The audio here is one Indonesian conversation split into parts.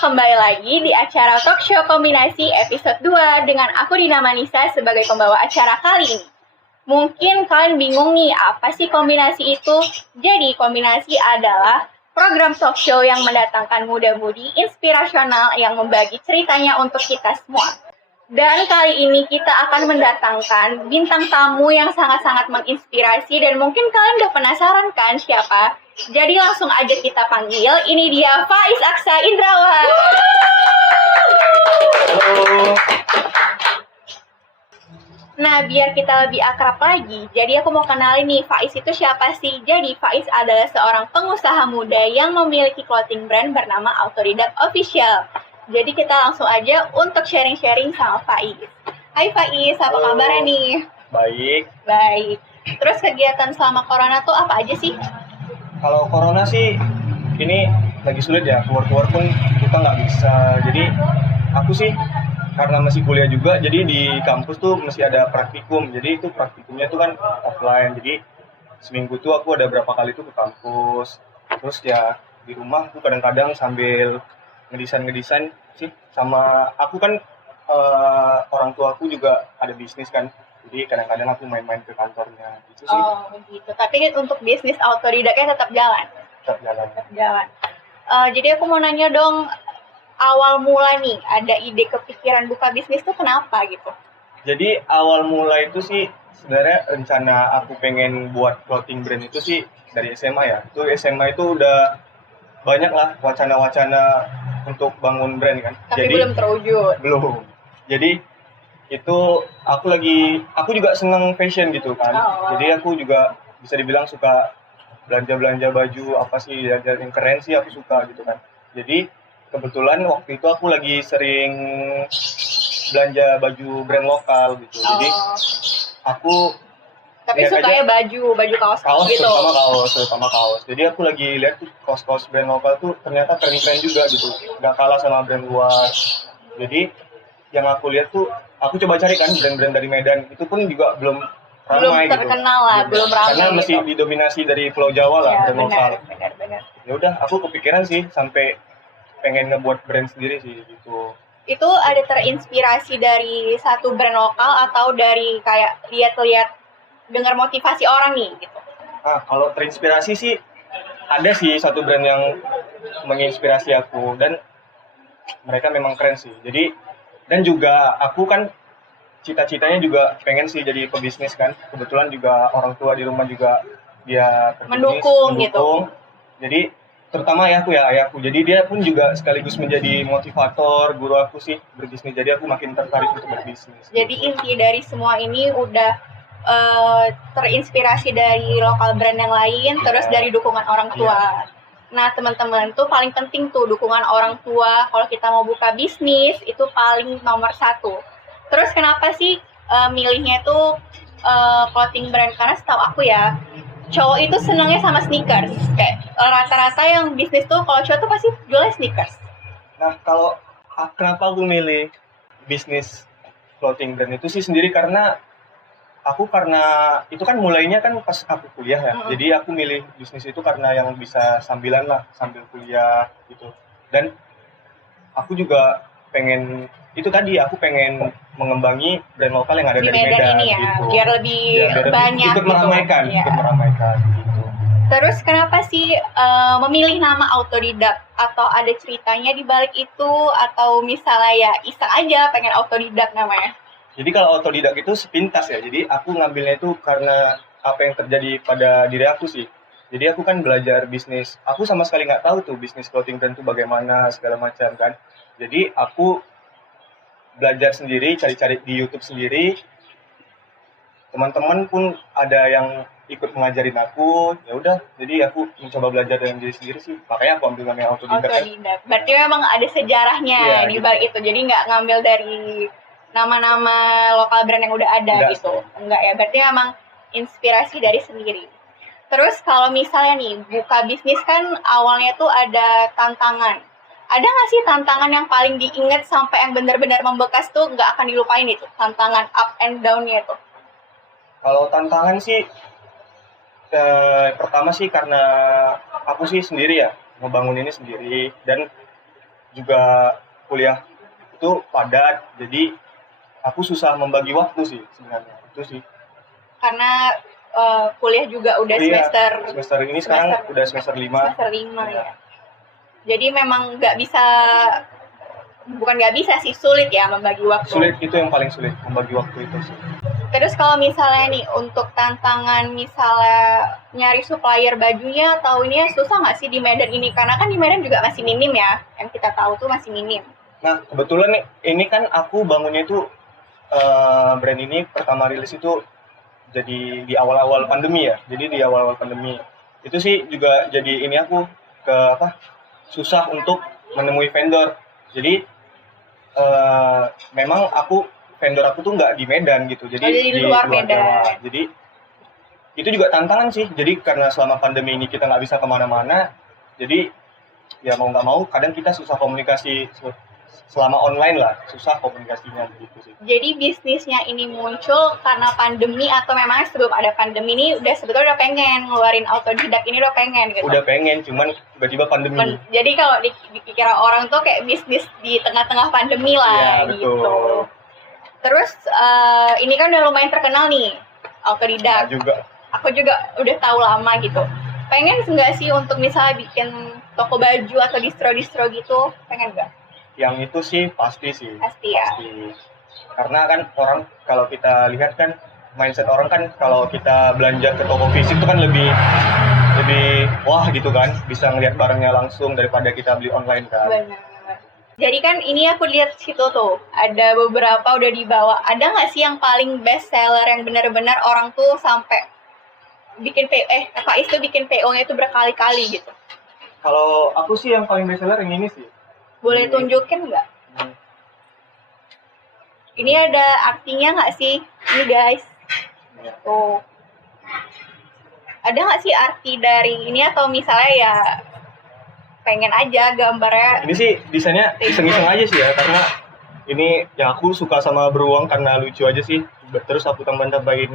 kembali lagi di acara Talk Show Kombinasi episode 2 dengan aku Dina Manisa sebagai pembawa acara kali ini. Mungkin kalian bingung nih, apa sih kombinasi itu? Jadi kombinasi adalah program talk show yang mendatangkan muda-mudi inspirasional yang membagi ceritanya untuk kita semua. Dan kali ini kita akan mendatangkan bintang tamu yang sangat-sangat menginspirasi dan mungkin kalian udah penasaran kan siapa? Jadi langsung aja kita panggil, ini dia Faiz Aksa Indrawan. Halo. Nah, biar kita lebih akrab lagi, jadi aku mau kenalin nih, Faiz itu siapa sih? Jadi, Faiz adalah seorang pengusaha muda yang memiliki clothing brand bernama Autodidak Official. Jadi, kita langsung aja untuk sharing-sharing sama Faiz. Hai Faiz, apa kabarnya nih? Baik. Terus kegiatan selama corona tuh apa aja sih? Kalau corona sih, ini lagi sulit ya, keluar-keluar pun kita nggak bisa. Jadi, aku sih karena masih kuliah juga, jadi di kampus tuh masih ada praktikum. Jadi itu praktikumnya tuh kan offline. Jadi seminggu tuh aku ada berapa kali tuh ke kampus. Terus ya di rumah aku kadang-kadang sambil ngedesain sih. Sama aku kan orang tua aku juga ada bisnis kan. Jadi kadang-kadang aku main-main ke kantornya gitu sih. Oh, begitu. Tapi untuk bisnis Autodidaknya tetap jalan? Tetap Jalan. Jadi aku mau nanya dong, awal mula nih ada ide kepikiran buka bisnis tuh kenapa gitu? Jadi awal mula itu sih sebenarnya rencana aku pengen buat clothing brand itu sih dari SMA ya. Itu SMA itu udah banyak lah wacana-wacana untuk bangun brand kan. Tapi jadi belum terwujud. Belum. Jadi itu aku juga senang fashion gitu kan. Jadi aku juga bisa dibilang suka belanja baju apa sih yang keren sih aku suka gitu kan. Jadi kebetulan waktu itu aku lagi sering belanja baju brand lokal gitu. Jadi aku tapi sukanya baju kaos gitu. Terutama kaos. Jadi aku lagi lihat tuh kaos brand lokal tuh ternyata keren-keren juga gitu. Gak kalah sama brand luar. Jadi yang aku lihat tuh aku coba cari kan brand-brand dari Medan. Itu pun juga belum ramai gitu. Belum terkenal lah, belum ramai. Karena masih gitu. Didominasi dari Pulau Jawa lah ya, brand lokal. Benar. Ya udah, aku kepikiran sih sampai pengen ngebuat brand sendiri sih gitu. Itu ada terinspirasi dari satu brand lokal atau dari kayak lihat-lihat dengar motivasi orang nih gitu? Kalau terinspirasi sih ada sih satu brand yang menginspirasi aku dan mereka memang keren sih. Jadi dan juga aku kan cita-citanya juga pengen sih jadi pebisnis kan. Kebetulan juga orang tua di rumah juga dia mendukung gitu. Jadi terutama ayahku. Jadi dia pun juga sekaligus menjadi motivator guru aku sih berbisnis. Jadi aku makin tertarik untuk berbisnis. Jadi inti dari semua ini udah terinspirasi dari lokal brand yang lain, terus dari dukungan orang tua. Nah, teman-teman tuh paling penting tuh dukungan orang tua. Kalau kita mau buka bisnis itu paling nomor 1. Terus kenapa sih milihnya tuh clothing brand? Karena setahu aku ya, cowok itu senangnya sama sneakers. Kayak rata-rata yang bisnis tuh kalau cowok tuh pasti jualnya sneakers. Nah, kalau kenapa aku milih bisnis clothing brand itu sih sendiri karena itu kan mulainya kan pas aku kuliah ya. Jadi aku milih bisnis itu karena yang bisa sambilan lah sambil kuliah gitu. Dan aku juga pengen mengembangi brand lokal yang ada di dari Medan ini ya, gitu. Biar lebih banyak ikut meramaikan gitu. Terus kenapa sih memilih nama Autodidak? Atau ada ceritanya di balik itu? Atau misalnya ya iseng aja pengen Autodidak namanya? Jadi kalau Autodidak itu sepintas ya. Jadi aku ngambilnya itu karena apa yang terjadi pada diri aku sih. Jadi aku kan belajar bisnis. Aku sama sekali nggak tahu tuh bisnis clothing brand itu bagaimana segala macam kan. Jadi aku belajar sendiri, cari-cari di YouTube sendiri. Teman-teman pun ada yang ikut mengajarin aku. Ya udah, jadi aku mencoba belajar dengan diri sendiri sih. Makanya aku ambil namanya Autodidak. Berarti memang ada sejarahnya di balik itu. Jadi nggak ngambil dari nama-nama lokal brand yang udah ada gitu. Enggak ya, berarti memang inspirasi dari sendiri. Terus kalau misalnya nih buka bisnis kan awalnya tuh ada tantangan. Ada nggak sih tantangan yang paling diingat sampai yang benar-benar membekas tuh nggak akan dilupain itu? Tantangan up and down-nya itu? Kalau tantangan sih pertama sih karena aku sih sendiri ya ngebangun ini sendiri dan juga kuliah itu padat, jadi aku susah membagi waktu sih sebenarnya, itu sih. Karena kuliah juga udah Iya, semester semester ini sekarang udah semester 5. semester 5 ya. Jadi memang bukan nggak bisa sih, sulit ya membagi waktu. Sulit, itu yang paling sulit, membagi waktu itu sih. Terus kalau misalnya nih untuk tantangan misalnya nyari supplier bajunya atau ini susah nggak sih di Medan ini? Karena kan di Medan juga masih minim ya, yang kita tahu tuh masih minim. Nah, kebetulan nih, ini kan aku bangunnya itu brand ini pertama rilis itu jadi di awal-awal pandemi ya. Jadi di awal-awal pandemi. Itu sih juga jadi ini aku susah untuk menemui vendor. Jadi memang vendor aku tuh nggak di Medan gitu. Jadi di luar Medan. Jawa. Jadi itu juga tantangan sih. Jadi karena selama pandemi ini kita nggak bisa kemana-mana. Jadi ya mau nggak mau kadang kita susah komunikasi selama online lah, susah komunikasinya gitu sih. Jadi bisnisnya ini muncul karena pandemi atau memang sebelum ada pandemi ini sebetulnya udah pengen ngeluarin autodidak ini, udah pengen gitu? Udah pengen, cuman tiba-tiba pandemi. Jadi kalau dikira orang tuh kayak bisnis di tengah-tengah pandemi lah, ya, gitu. Betul. Terus ini kan udah lumayan terkenal nih, autodidak. Ya, juga. Aku juga udah tahu lama gitu. Pengen nggak sih untuk misalnya bikin toko baju atau distro-distro gitu? Pengen nggak? Yang itu sih pasti sih. Pasti ya. Pasti. Karena kan orang, kalau kita lihat kan mindset orang kan kalau kita belanja ke toko fisik itu kan lebih wah gitu kan, bisa ngelihat barangnya langsung daripada kita beli online kan. Benar. Jadi kan ini aku lihat situ tuh ada beberapa udah dibawa. Ada nggak sih yang paling best seller yang benar-benar orang tuh sampai bikin Faiz tuh bikin PO-nya itu berkali-kali gitu? Kalau aku sih yang paling best seller yang ini sih. Boleh tunjukin nggak? Ini ada artinya nggak sih? Ini guys. Tuh. Ada nggak sih arti dari ini atau misalnya ya pengen aja gambarnya? Ini sih desainnya iseng-iseng aja sih ya, karena ini ya aku suka sama beruang karena lucu aja sih. Terus aku tambahin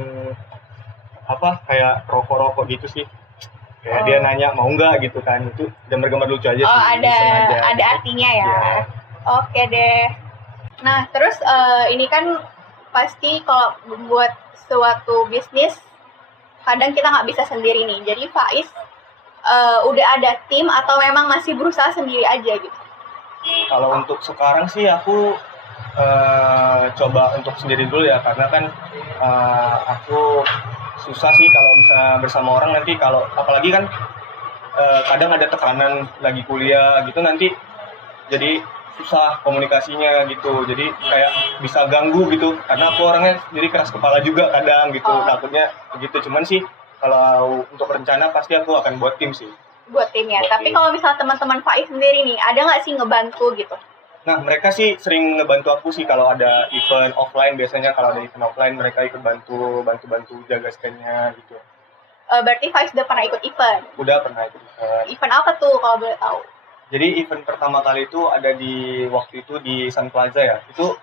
kayak rokok-rokok gitu sih. Kayak dia nanya mau nggak gitu kan, itu gambar-gambar lucu aja sih. Oh ada gitu. artinya ya. Oke deh. Nah terus ini kan pasti kalau membuat suatu bisnis kadang kita nggak bisa sendiri nih. Jadi Faiz udah ada tim atau memang masih berusaha sendiri aja gitu? Kalau untuk sekarang sih aku coba untuk sendiri dulu ya, karena kan aku susah sih kalau misalnya bersama orang, nanti kalau apalagi kan kadang ada tekanan lagi kuliah gitu, nanti jadi susah komunikasinya gitu, jadi kayak bisa ganggu gitu, karena aku orangnya jadi keras kepala juga kadang gitu. Takutnya begitu. Cuman sih kalau untuk rencana pasti aku akan buat tim sih. Buat tim ya. Tapi kalau misalnya teman-teman Faiz sendiri nih, ada nggak sih ngebantu gitu? Nah, mereka sih sering ngebantu aku sih kalau ada event offline. Biasanya kalau ada event offline mereka ikut bantu jaga stand-nya gitu. Berarti Faiz udah pernah ikut event? Udah pernah ikut event. Event apa tuh kalau boleh tahu? Jadi event pertama kali itu ada waktu itu di Sun Plaza ya. Itu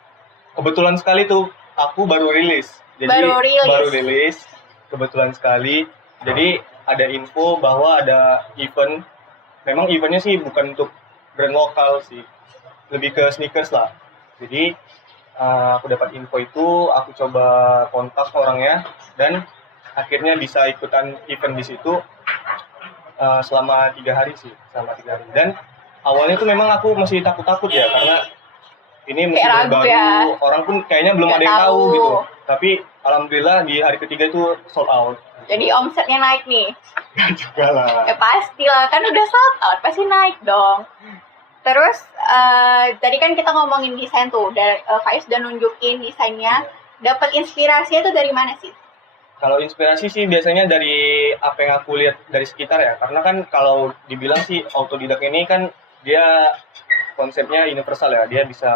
kebetulan sekali tuh aku baru rilis. Jadi baru rilis kebetulan sekali. Jadi ada info bahwa ada event. Memang eventnya sih bukan untuk brand lokal sih, lebih ke sneakers lah. Jadi aku dapat info itu, aku coba kontak orangnya dan akhirnya bisa ikutan event di situ selama 3 hari sih, Dan awalnya tuh memang aku masih takut-takut ya, karena ini masih baru ya. Orang pun kayaknya belum ada yang tahu gitu. Tapi alhamdulillah di hari ketiga itu sold out. Jadi omsetnya naik nih? Ya juga lah. Ya pastilah, kan udah sold out, pasti naik dong. Terus tadi kan kita ngomongin desain tuh, Faiz udah nunjukin desainnya. Dapat inspirasinya tuh dari mana sih? Kalau inspirasi sih biasanya dari apa yang aku lihat dari sekitar ya. Karena kan kalau dibilang sih autodidak ini kan dia konsepnya universal ya. Dia bisa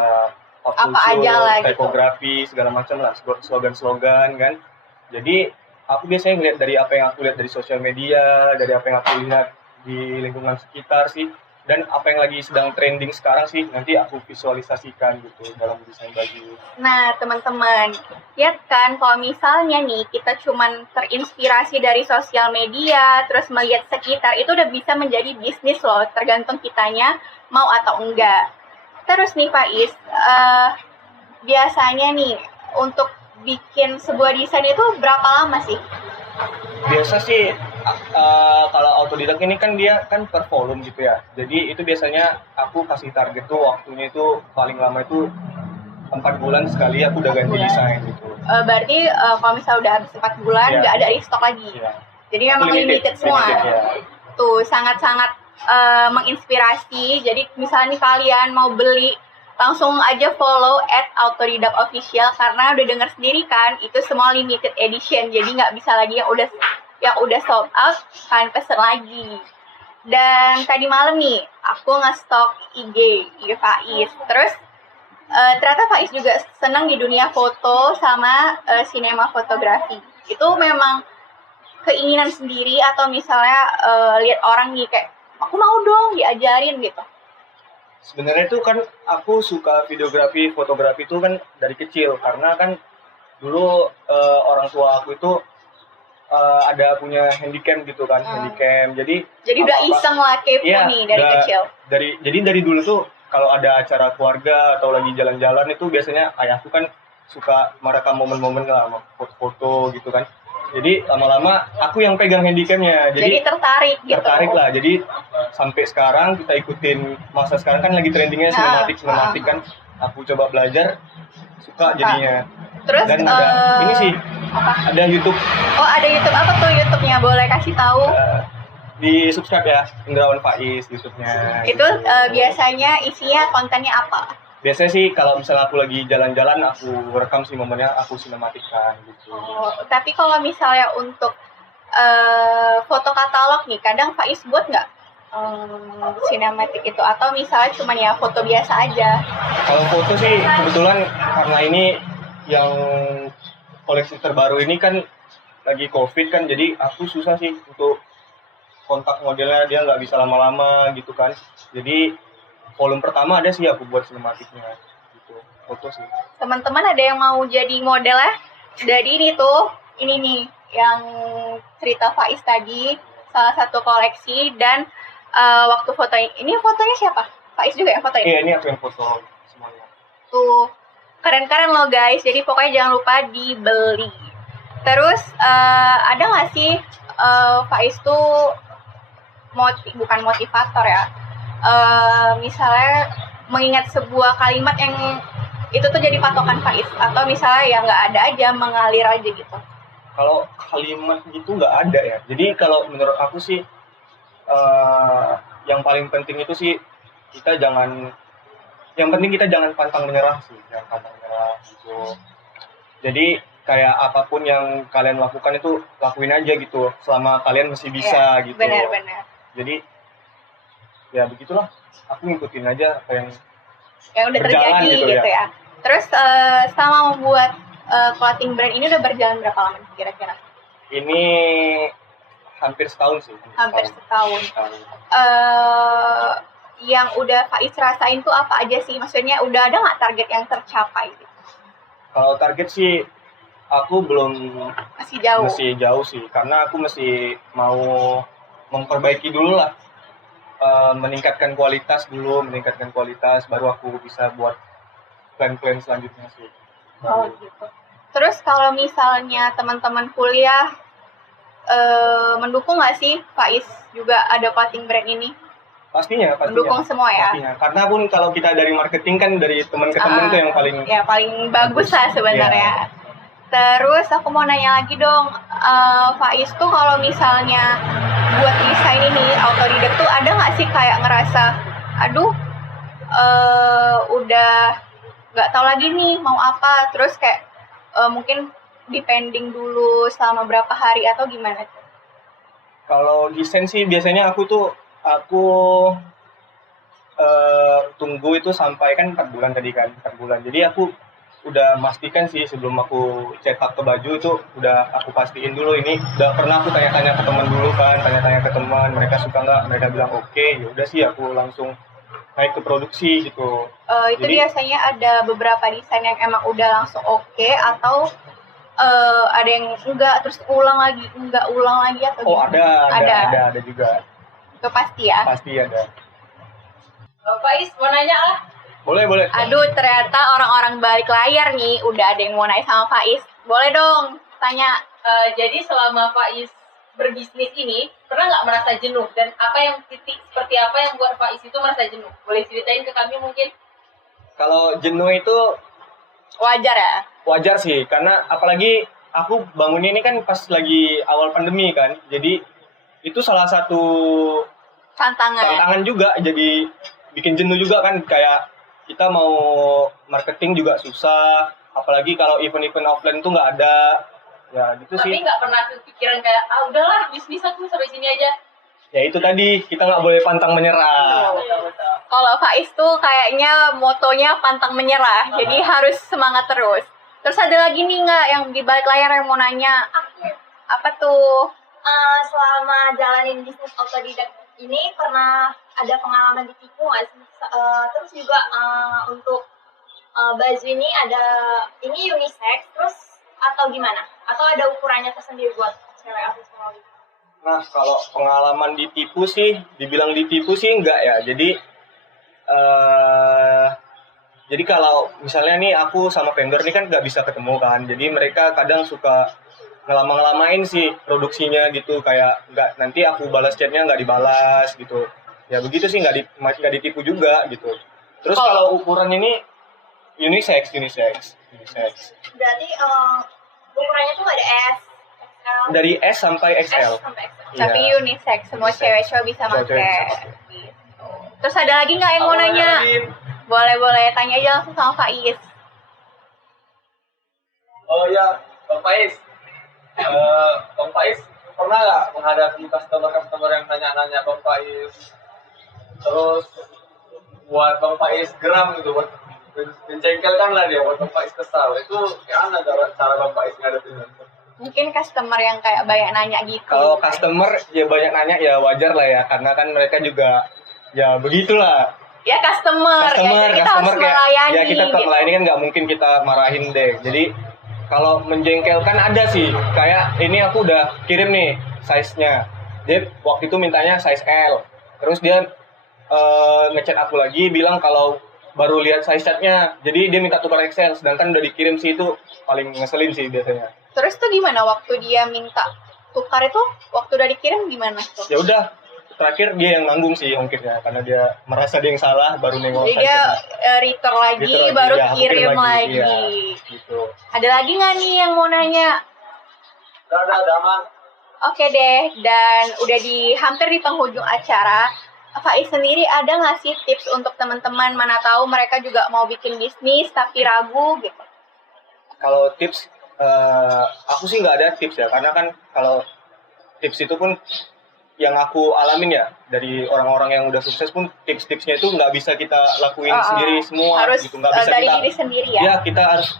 apa aja lah gitu. Typografi, segala macam lah, slogan-slogan kan. Jadi aku biasanya ngeliat dari apa yang aku lihat dari sosial media, dari apa yang aku lihat di lingkungan sekitar sih. Dan apa yang lagi sedang trending sekarang sih, nanti aku visualisasikan gitu dalam desain baju. Nah teman-teman, lihat kan kalau misalnya nih kita cuman terinspirasi dari sosial media, terus melihat sekitar, itu udah bisa menjadi bisnis loh, tergantung kitanya mau atau enggak. Terus nih Faiz, biasanya nih untuk bikin sebuah desain itu berapa lama sih? Biasa sih kalau autodidak ini kan dia kan per volume gitu ya. Jadi itu biasanya aku kasih target tuh waktunya itu paling lama itu 4 bulan sekali aku udah 4 ganti bulan. desain gitu. Berarti kalau misalnya udah habis 4 bulan Iya. nggak ada restock lagi. Iya. Jadi memang limited semua. ya. Tuh sangat-sangat menginspirasi. Jadi misalnya nih kalian mau beli, langsung aja follow @autodidakofficial karena udah dengar sendiri kan itu semua limited edition. Jadi nggak bisa lagi yang udah sold out kalian pesen lagi. Dan tadi malam nih aku nge-stalk IG Faiz. Terus ternyata Faiz juga senang di dunia foto sama sinema fotografi. Itu memang keinginan sendiri atau misalnya lihat orang nih kayak aku mau dong diajarin gitu. Sebenarnya itu kan aku suka videografi, fotografi itu kan dari kecil karena kan dulu orang tua aku itu ada punya handycam gitu kan, handycam. Jadi udah iseng lah kepo nih dari kecil. Jadi dari dulu tuh kalau ada acara keluarga atau lagi jalan-jalan itu biasanya ayahku kan suka merekam momen-momen lah, foto-foto gitu kan. Jadi lama-lama aku yang pegang handycamnya. Jadi tertarik gitu. Tertarik lah. Jadi sampai sekarang kita ikutin masa sekarang kan lagi trendingnya sinematik kan. Aku coba belajar, suka jadinya. Terus dan ada ini sih apa? Ada YouTube. Oh ada YouTube, apa tuh YouTube-nya, boleh kasih tahu? Di subscribe ya, Indrawan Faiz YouTube-nya. Itu biasanya isinya kontennya apa? Biasanya sih kalau misalnya aku lagi jalan-jalan aku rekam sih momennya, aku sinematikkan gitu. Oh, tapi kalau misalnya untuk foto katalog nih, kadang Faiz buat nggak sinematik itu atau misalnya cuma ya foto biasa aja? Kalau foto sih kebetulan karena ini yang koleksi terbaru ini kan lagi COVID kan, jadi aku susah sih untuk kontak modelnya, dia nggak bisa lama-lama gitu kan. Jadi volume pertama ada sih aku buat sinematiknya gitu, foto sih. Teman-teman ada yang mau jadi modelnya? Dari ini nih yang cerita Faiz tadi, salah satu koleksi. Dan waktu foto ini fotonya siapa? Faiz juga yang fotoin? Iya, ini aku yang foto semuanya. Tuh, keren-keren loh guys, jadi pokoknya jangan lupa dibeli. Terus ada nggak sih Faiz tuh bukan motivator ya, misalnya mengingat sebuah kalimat yang itu tuh jadi patokan Faiz, atau misalnya ya nggak ada aja, mengalir aja gitu? Kalau kalimat gitu nggak ada ya. Jadi kalau menurut aku sih yang paling penting itu sih yang penting kita jangan pantang menyerah sih, jangan pantang menyerah gitu. Jadi kayak apapun yang kalian lakukan itu lakuin aja gitu, selama kalian masih bisa gitu. Benar-benar. Jadi ya begitulah, aku ngikutin aja apa yang udah terjadi gitu ya. Terus selama membuat clothing brand ini udah berjalan berapa lama kira-kira? Ini hampir setahun sih. Hampir setahun. Yang udah Faiz rasain tuh apa aja sih? Maksudnya udah ada nggak target yang tercapai gitu? Kalau target sih aku belum, masih jauh sih, karena aku masih mau memperbaiki dulu lah, meningkatkan kualitas baru aku bisa buat plan-plan selanjutnya sih. Oh gitu. Terus kalau misalnya teman-teman kuliah mendukung nggak sih Faiz juga ada clothing brand ini? Pastinya. Mendukung semua ya? Pastinya. Karena pun kalau kita dari marketing kan dari teman ke teman tuh yang paling bagus lah sebenarnya. Terus aku mau nanya lagi dong, Faiz tuh kalau misalnya buat desain ini autodidak tuh ada nggak sih kayak ngerasa, aduh udah nggak tahu lagi nih mau apa, terus kayak mungkin dipending dulu selama berapa hari atau gimana? Kalau desain sih biasanya aku tunggu itu sampai kan 4 bulan tadi kan, 4 bulan. Jadi aku udah pastikan sih sebelum aku cetak ke baju itu udah aku pastiin dulu, ini udah pernah aku tanya-tanya ke teman dulu kan, mereka suka nggak, mereka bilang oke, ya udah sih aku langsung naik ke produksi gitu. Itu jadi, biasanya ada beberapa desain yang emang udah langsung oke, atau ada yang enggak terus ulang lagi atau ada juga. Itu pasti ya? Pasti ada. Faiz mau nanya lah. Boleh. Aduh, ternyata orang-orang balik layar nih udah ada yang mau nanya sama Faiz. Boleh dong tanya. Jadi selama Faiz berbisnis ini, pernah nggak merasa jenuh? Dan seperti apa yang buat Faiz itu merasa jenuh? Boleh ceritain ke kami mungkin? Kalau jenuh itu Wajar ya? wajar sih, karena apalagi aku bangun ini kan pas lagi awal pandemi kan. Jadi itu salah satu tantangan juga, jadi bikin jenuh juga kan, kayak kita mau marketing juga susah, apalagi kalau event-event offline tuh nggak ada. Ya gitu sih. Tapi nggak pernah kepikiran kayak, udahlah bisnis aku sampai sini aja. Ya itu tadi, kita nggak boleh pantang menyerah. Betul. Kalau Faiz tuh kayaknya motonya pantang menyerah, jadi harus semangat terus. Terus ada lagi nih nggak yang di balik layar yang mau nanya? Apa tuh? Selama jalanin bisnis otodidak ini pernah ada pengalaman ditipu nggak sih? Terus juga untuk baju ini ini unisex terus atau gimana? Atau ada ukurannya tersendiri buat cewek atau cowok? Nah, kalau pengalaman ditipu sih, dibilang ditipu sih enggak ya. Jadi kalau misalnya nih aku sama vendor nih kan nggak bisa ketemu kan. Jadi mereka kadang suka ngelama-ngelamain sih produksinya gitu, kayak nggak, nanti aku balas chatnya nggak dibalas gitu. Ya begitu sih, nggak ditipu juga gitu. Terus kalau ukuran ini unisex. Berarti ukurannya tuh nggak ada S, XL. Dari S sampai XL. S sampai XL. Tapi Iya. unisex, semua cewek-cewek bisa Cewek-cewek pakai. bisa pakai. Gitu. Terus ada lagi nggak yang mau nanya? Boleh, tanya aja langsung sama Faiz. Oh ya, Bang Faiz. Bang Faiz pernah nggak menghadapi customer yang nanya-nanya Bang Faiz? Terus buat Bang Faiz geram gitu, buat mencengkelkan lah dia, buat Bang Faiz kesal. Itu kayak mana cara Bang Faiz ngadepinnya? Mungkin customer yang kayak banyak nanya gitu. Kalau customer ya banyak nanya ya wajar lah ya, karena kan mereka juga ya begitulah. Ya customer ya, kita harus kayak, melayani. ya kita tetap gitu. melayani kan, nggak mungkin kita marahin deh. Jadi kalau menjengkelkan ada sih, kayak ini aku udah kirim nih size-nya, dia waktu itu mintanya size L, terus dia ngechat aku lagi bilang kalau baru lihat size chatnya, jadi dia minta tukar XL, sedangkan udah dikirim sih. Itu paling ngeselin sih biasanya. Terus tuh gimana waktu dia minta tukar itu, waktu udah dikirim gimana tuh? Ya udah, terakhir dia yang nanggung sih ongkirnya, karena dia merasa dia yang salah, baru nengok Jadi dia return lagi, baru ya, aku kirim lagi. iya, gitu. Ada lagi nggak nih yang mau nanya? Ada aman. Oke deh, dan udah hampir di penghujung acara. Faiz sendiri ada nggak sih tips untuk teman-teman, mana tahu mereka juga mau bikin bisnis tapi ragu gitu? Kalau tips, aku sih nggak ada tips ya, karena kan kalau tips itu pun yang aku alamin ya, dari orang-orang yang udah sukses pun tips-tipsnya itu nggak bisa kita lakuin sendiri semua. Harus gitu. Nggak bisa dari kita, diri sendiri ya? Ya kita harus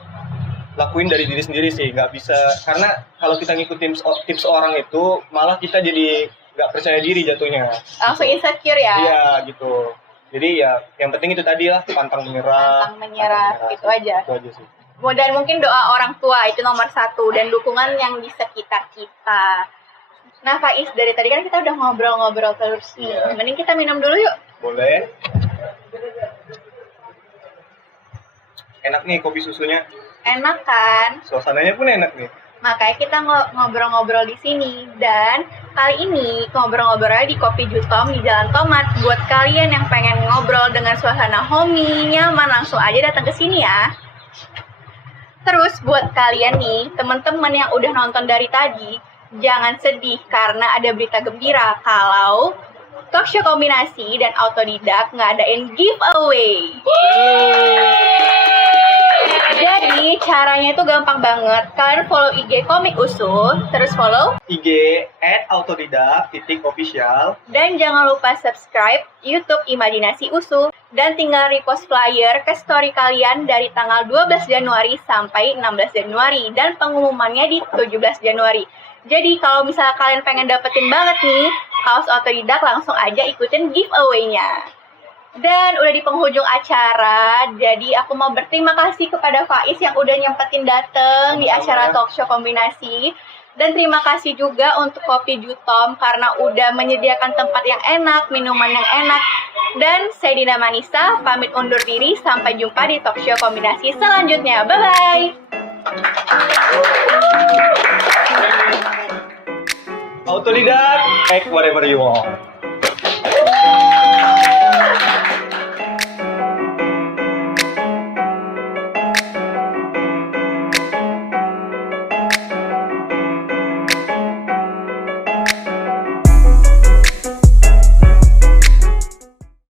lakuin dari diri sendiri sih, nggak bisa, karena kalau kita ngikutin tips orang itu malah kita jadi nggak percaya diri jatuhnya. Langsung insecure ya? Iya gitu. Jadi ya yang penting itu tadi lah, pantang menyerah. Pantang menyerah, gitu aja. Itu aja sih. Dan mungkin doa orang tua itu nomor 1, dan dukungan yang di sekitar kita. Nah Faiz, dari tadi kan kita udah ngobrol-ngobrol terus nih. Iya. Mending kita minum dulu yuk. Boleh. Enak nih kopi susunya. Enak kan? Suasananya pun enak nih. Makanya kita ngobrol-ngobrol di sini. Dan kali ini ngobrol-ngobrolnya di Kopi Jutom di Jalan Tomat. Buat kalian yang pengen ngobrol dengan suasana homey, nyaman, langsung aja datang ke sini ya. Terus buat kalian nih, teman-teman yang udah nonton dari tadi, jangan sedih karena ada berita gembira kalau Talkshow Kombinasi dan Autodidak ngadain giveaway. Jadi caranya itu gampang banget. Kalian follow IG Komik Usul, terus follow IG @autodidak_official. dan jangan lupa subscribe YouTube Imajinasi Usul dan tinggal repost flyer ke story kalian dari tanggal 12 Januari sampai 16 Januari dan pengumumannya di 17 Januari. Jadi kalau misalnya kalian pengen dapetin banget nih kaos Autodidak, langsung aja ikutin giveaway-nya. Dan udah di penghujung acara, jadi aku mau berterima kasih kepada Faiz yang udah nyempetin dateng di acara Talkshow Kombinasi. Dan terima kasih juga untuk Kopi Jutom karena udah menyediakan tempat yang enak, minuman yang enak, Dan saya Dina Manisa, pamit undur diri. Sampai jumpa di talk show kombinasi selanjutnya. Bye-bye! Autodidak, make whatever you want.